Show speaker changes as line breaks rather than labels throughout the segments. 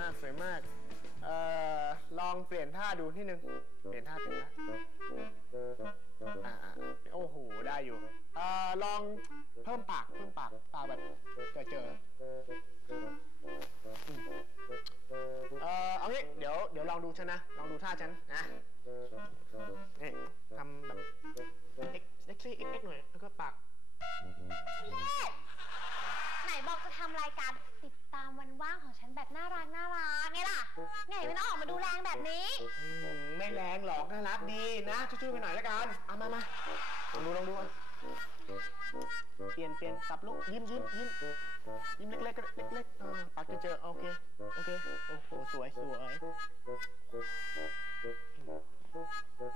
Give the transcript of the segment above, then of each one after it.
มากสวยมาก เอ่อ ลองเปลี่ยนท่าดูนิดนึงเปลี่ยนท่าเปลี่ยนท่าอ่าอ่าโอ้โห ได้อยู่ เอ่อ ลองเพิ่มปาก เพิ่มปาก ปากแบบเจอเจอเอ่อ เอางี้ เดี๋ยว เดี๋ยวลองดูฉันนะ ลองดูท่าฉันนะนี่ทำแบบเอ็กเซ็กซี่เอ็กหน่อย แล้วก็ปาก
เลศไหน บอกจะทำรายการติดตามวันว่างของฉันแบบน่ารักน่ารักไงล่ะ ไงมันออกมาดูแรงแบบนี้
อืมไม่แรงหรอกน่ารักดีนะช่วยๆไปหน่อยแล้วกันเอามามาลองดูลองดูอะเปลี่ยนเปลี่ยนสับลูกยิ้มยิ้มยิ้มยิ้มเล็กๆก็ได้เล็กๆเออปากจะเจอโอเคโอเคโอ้โหสวยสวย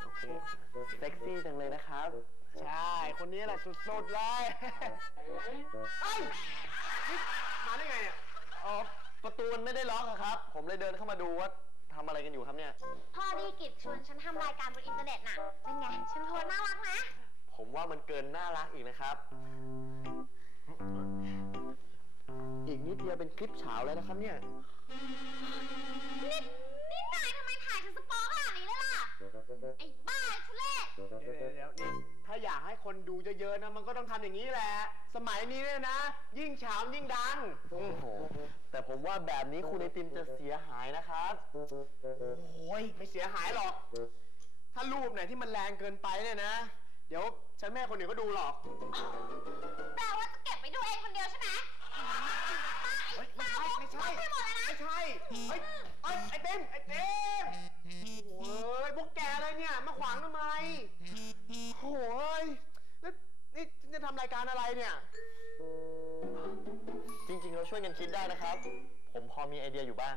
โอเค
เซ็กซี่จังเลยนะครับ
ใช่ คนนี้แหละสุดๆเลย เอ้ย นี่มาได้ไงเนี่ย
อ๋อประตูมันไม่ได้ล็อกอะครับ ผมเลยเดินเข้ามาดูว่าทำอะไรกันอยู่ครับเนี่ย
พ่อดีกิจชวนฉันทำรายการบนอินเทอร์เน็ตน่ะ เป็นไง ฉันโพสต์น่ารักนะ
ผมว่ามันเกินน่ารักอีกนะครับ อีกนิดเดียวเป็นคลิปเฉาแล้วนะครับเนี่ย
นี่นี่นายทำไมถ่ายฉันสปอร์ขนาดนี้เลยล่ะ ไอ้บ้าไอ้ทุเรศ
เดี๋ยวเดี๋ยวเดี๋ยวนี่ ถ้าอยากให้คนดูเยอะๆนะมันก็ต้องทำอย่างนี้แหละ สมัยนี้เนี่ยนะ ยิ่งเฉายิ่งดัง
โอ้โห แต่ผมว่าแบบนี้คุณไอติมจะเสียหายนะครับ
โอ้ยไม่เสียหายหรอก ถ้ารูปไหนที่มันแรงเกินไปเนี่ยนะ เดี๋ยวฉันแม่ให้คนอื่นก็ดูหรอก
แปลว่าจะเก็บไว้ดูเองคนเดียวใช่ไหมบ้าไอ้
เฮ้ยไม่
บ้า
ใช่ไม่ใช่
ไม่หมดเลยนะ
ไม่ใช่เฮ้ยเอ้ยไอ้เต็มไอ้เต็มโอ้ยพวกแกเลยเนี่ยมาขวางทำไมโอ้ยแล้วนี่ฉันจะทำรายการอะไรเนี่ย
จริงๆ เราช่วยกันคิดได้นะครับ ผมพอมีไอเดียอยู่บ้าง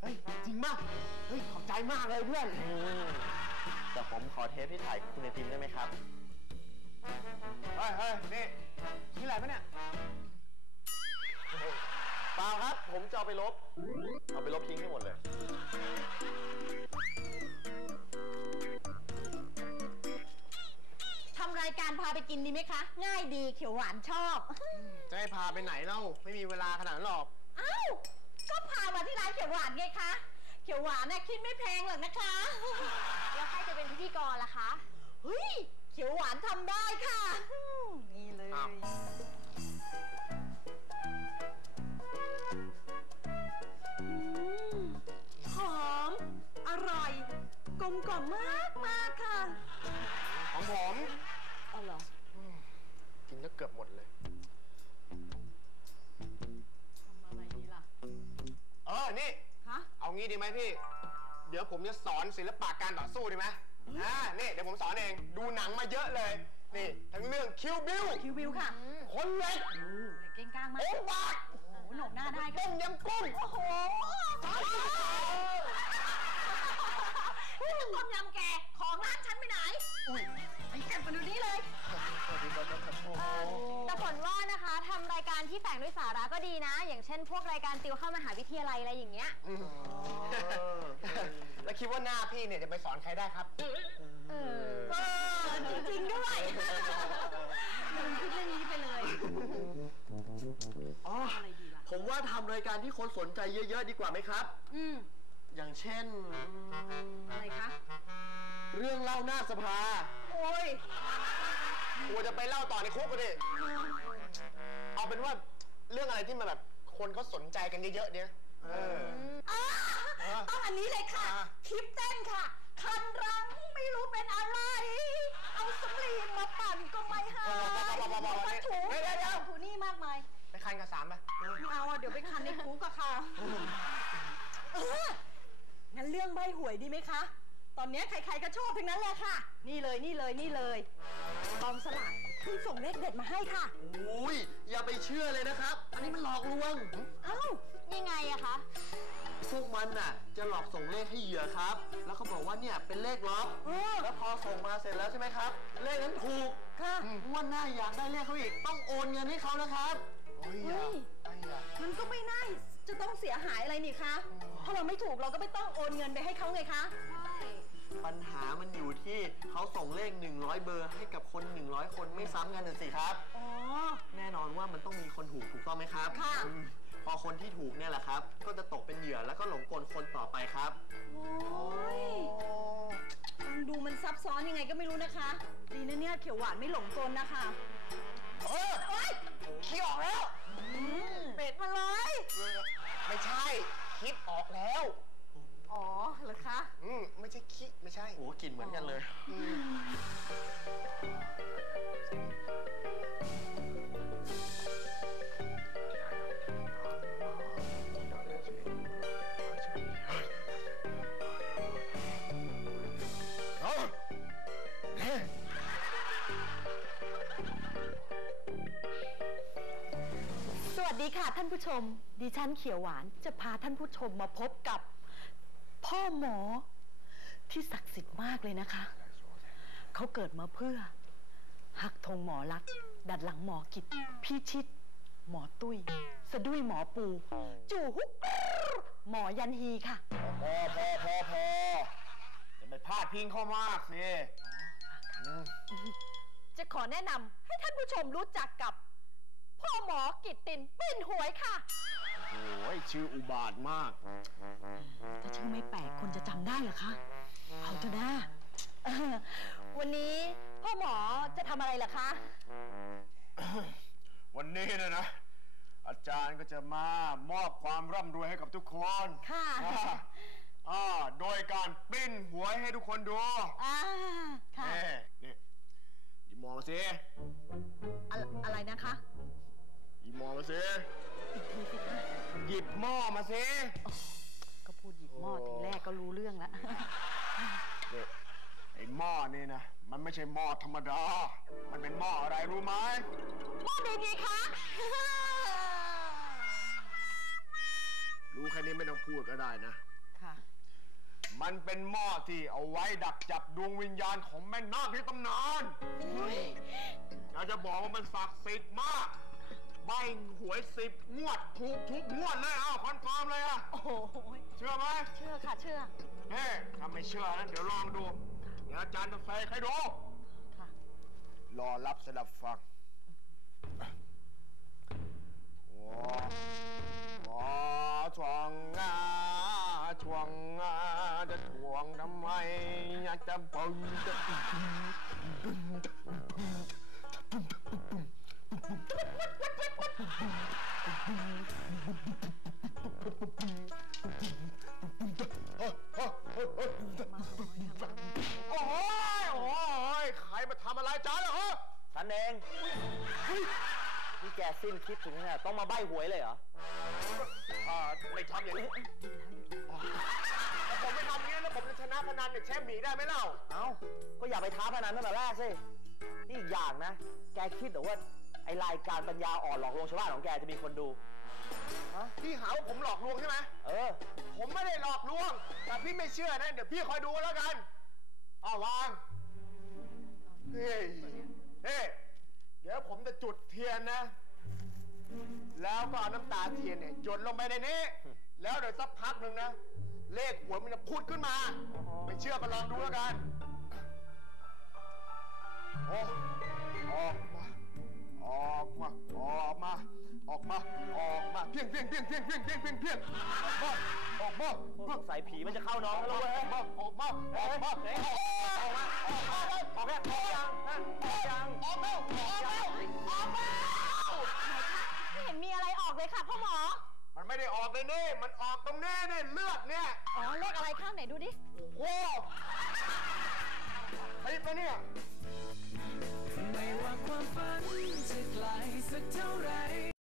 เฮ้ยจริงมากเฮ้ยขอบใจมากเลยเพื่อน
อืมแต่ผมขอเทปที่ถ่ายคุณไอติมได้ไหมครับ
เฮ้ยเฮ้ยนี่นี่อะไรปะเนี่ย
เปล่าครับ ผมจะเอาไปลบ เอาไปลบทิ้งให้หมดเลย
ทำรายการพาไปกินดีไหมคะ ง่ายดีเขียวหวานชอบ
จะให้พาไปไหนเล่า ไม่มีเวลาขนาดนั้นหรอก
เอ้าก็พามาที่ร้านเขียวหวานไงคะ เขียวหวานน่ะคิดไม่แพงหรอกนะคะ
แล้วใครจะเป็นพิธีกรล่ะคะ
เฮ้ย เขียวหวานทำได้ค่ะ นี่เลย
อ้าว
หอม อร่อย กลมกล่อมมากมากๆค่ะ
ของผม
เอาเหรอ
กินก็เกือบหมดเลย
ทำอะไรดีล่ะ
เออ นี่
คะ
เอางี้ดีไหมพี่ เดี๋ยวผมจะสอนศิลปะการต่อสู้ดีไหมอ่า นี่ เดี๋ยวผมสอนเอง ดูหนังมาเยอะเลย นี่ ทั้งเรื่องคิวบิล
คิวบิวค่ะ
คนเล็ก
เลยเก่งกลางมาก
โอ้บาก
โอ้โหหนกหน้าได้
ต้
ค่ะ
มยำกุ้ง
โอ้โหต้มยำแกของร้านฉันไปไหนอุ้ยไปเก็บมาดูนี่เลย
แต่ผลว่านะคะทำรายการที่แฝงด้วยสาระก็ดีนะ อย่างเช่น พวกรายการติวเข้ามหาวิทยาลัยอะไรอย่างเงี้ย
แล้วคิดว่าหน้าพี่เนี่ยจะไปสอนใครได้ครับ
เออ
เออจริงๆด้วยลืมคิดเรื่องนี้ไปเลย
อ๋อ
อะไรดีล่ะ
ผมว่าทำรายการที่คนสนใจเยอะ ๆ ดีกว่าไหมครับ
อืม
อย่างเช่นอืม
อะไรคะ
เรื่องเล่าหน้าสภา
โอ้ย
กลัวจะไปเล่าต่อในคุกก็ดิเอาเป็นว่าเรื่องอะไรที่มันแบบคนเขาสนใจกันเยอะๆเนี่ยเออ
อ่า
อะ
ต้องอันนี้เลยค่ะ
อะ
คลิปเต้นค่ะ คันรังไม่รู้เป็นอะไร เอาสำลีมาปั่นก็ไม่หายมาถู
เดี๋ยวเดี๋ยวเดี๋ยว
ถูนี่มากมาย
ไป คันกับสามไป
ไม่เอาอะเดี๋ยวไปคันในคุกอะค่ะเอองั้นเรื่องใบหวยดีไหมคะ ตอนเนี้ยใครๆก็ชอบทั้งนั้นเลยค่ะ นี่เลยนี่เลยนี่เลยกองสลากเพิ่งส่งเลขเด็ดมาให้ค่ะ
อุ้ยอย่าไปเชื่อเลยนะครับ อันนี้มันหลอกลวง
เอ้า
ยังไงอะคะ
พวกมันน่ะ จะหลอกส่งเลขให้เหยื่อครับ แล้วเขาบอกว่าเนี่ยเป็นเลขล็อก
เออ
แล้วพอส่งมาเสร็จแล้วใช่ไหมครับ เลขนั้นถูก
ค่ะ
งวันหน้าอยากได้เลขเขาอีก ต้องโอนเงินให้เขานะครับ
โอ้ย
เฮ้
อะ
ย
ไอ้อะ
มันก็ไม่น่าจะต้องเสียหายอะไรนี่คะ ถ้าเราไม่ถูกเราก็ไม่ต้องโอนเงินไปให้เขาไงคะ
ปัญหามันอยู่ที่เขาส่งเลข 100 เบอร์ให้กับคน 100 คนไม่ซ้ำกันน่ะสิครับ
อ๋อ
แน่นอนว่ามันต้องมีคนถูกถูกต้องไหมครับ
ค่ะ
อืมพอคนที่ถูกเนี่ยแหละครับ ก็จะตกเป็นเหยื่อแล้วก็หลงกลคนต่อไปครับ
โอ้ยฟังดูมันซับซ้อนยังไงก็ไม่รู้นะคะ ดีนะเนี่ยเขียวหวานไม่หลงกลนะคะ
เออ
โอ๊ย ท่านผู้ชม ดิฉันเขียวหวานจะพาท่านผู้ชมมาพบกับ พ่อหมอที่ศักดิ์สิทธิ์มากเลยนะคะ เขาเกิดมาเพื่อ หักธงหมอรักษณ์ดัดหลังหมอกิจพี่ชิดหมอตุ้ย สะดุ้ยหมอปู จู่ฮุกหมอยันฮีค่ะ
พอพอพอพออย่าไปพลาดพิงเข้ามากสิ
จะขอแนะนำให้ท่านผู้ชมรู้จักกับ พ่อหมอกิตตินปิ่นหวยค่ะ
โอ้ยชื่ออุบาทมาก
ถ้าชื่อไม่แปลกคนจะจำได้เหรอคะ เอาเถอะนะเออวันนี้พ่อหมอจะทำอะไรเหรอคะ
วันนี้นะนะ อาจารย์ก็จะมามอบความร่ำรวยให้กับทุกคน
ค่ะ
อ่าอ่าโดยการปริ้นหวยให้ทุกคนดู
อ่าค่ะ
นี่นี่หยิบหมอมาสิ
อ
มาสิ
อีกทีสิคะ
หยิบหม้อมาสิ
ก็พูดหยิบหม้อทีแรกก็รู้เรื่องแล้ว
นี่ไอ้หม้อนี่นะ มันไม่ใช่หม้อธรรมดา มันเป็นหม้ออะไรรู้ไหม
หม้อดีดีคะ
รู้แค่นี้ไม่ต้องพูดก็ได้นะ
ค่ะ
มันเป็นหม้อที่เอาไว้ดักจับดวงวิญญาณของแม่นาคที่ตำนานอยากจะบอกว่ามันศักดิ์สิทธิ์มาก ใบหวยสิบงวดถูกทุกงวดเลยอ้าวคอนเฟิร์มเลยอะ
โอ้โห
เชื่อไหม
เชื่อค่ะเชื่อ
เฮ้ถ้าไม่เชื่อนะเดี๋ยวลองดู เดี๋ยวอาจารย์จะใส่ให้ดู
ค่ะ
รอรับสดับฟังว้าว้าชวงงาชวงงาจะทวงทำไมอยากจะปึงจะ โอ้โหโอ้โหใครมาทำอะไรจ้าเหรอ
ฉันเองนี่แกสิ้นคิดถึงเนี่ยต้องมาใบ้หวยเลยเหรอ
อ่าไม่ทำอย่างนี้ถ้าผมไม่ทำอย่างนี้แล้วผมจะชนะพนันเนี่ยแชมป์หมีได้ไหมเล่า
เอ้า ก็อย่าไปท้าพนันตั้งแต่แรกสิ นี่อีกอย่างนะ แกคิดเหรือว่า ไอรายการปัญญาอ่อนหลอกลวงชาวบ้านของแกจะมีคนดู
พี่หาว่าผมหลอกลวงใช่ไหม
เออ
ผมไม่ได้หลอกลวง แต่พี่ไม่เชื่อนะ เดี๋ยวพี่คอยดูแล้วกันอ้าววาง เฮ้ยเฮ้ยเดี๋ยวผมจะจุดเทียนนะ แล้วก็เอาน้ำตาเทียนเนี่ยหยดลงไปในนี้ แล้วเดี๋ยวสักพักหนึ่งนะ เลขหวยมันจะพุดขึ้นมา ไม่เชื่อก็ลองดูแล้วกัน โอ้ออกมา ออกมา ออกมา ออกมา ออกมา เพียงเพียงเพียงเพียงเพียงเพียงเพียงเพียงออกมา ออกมา
สงสัยผีมันจะเข้าน้องแล้วเว้ย
ออกมา ออกมา ออกมา
เฮ้ยออกมาออกมาเลยออกแล้วออกยังฮะออกยัง
ออกมา ออกมา ออกมา
ไม่เห็นมีอะไรออกเลยค่ะพ่อหมอ
มันไม่ได้ออกเลยนี่ มันออกตรงนี้นี่เลือดเนี่ย
อ๋อเลขอะไรข้างไหนดูดิ
โอ้โหเฮ้ยไปเนี่ย
ความฝันจะไกลสักเท่าไร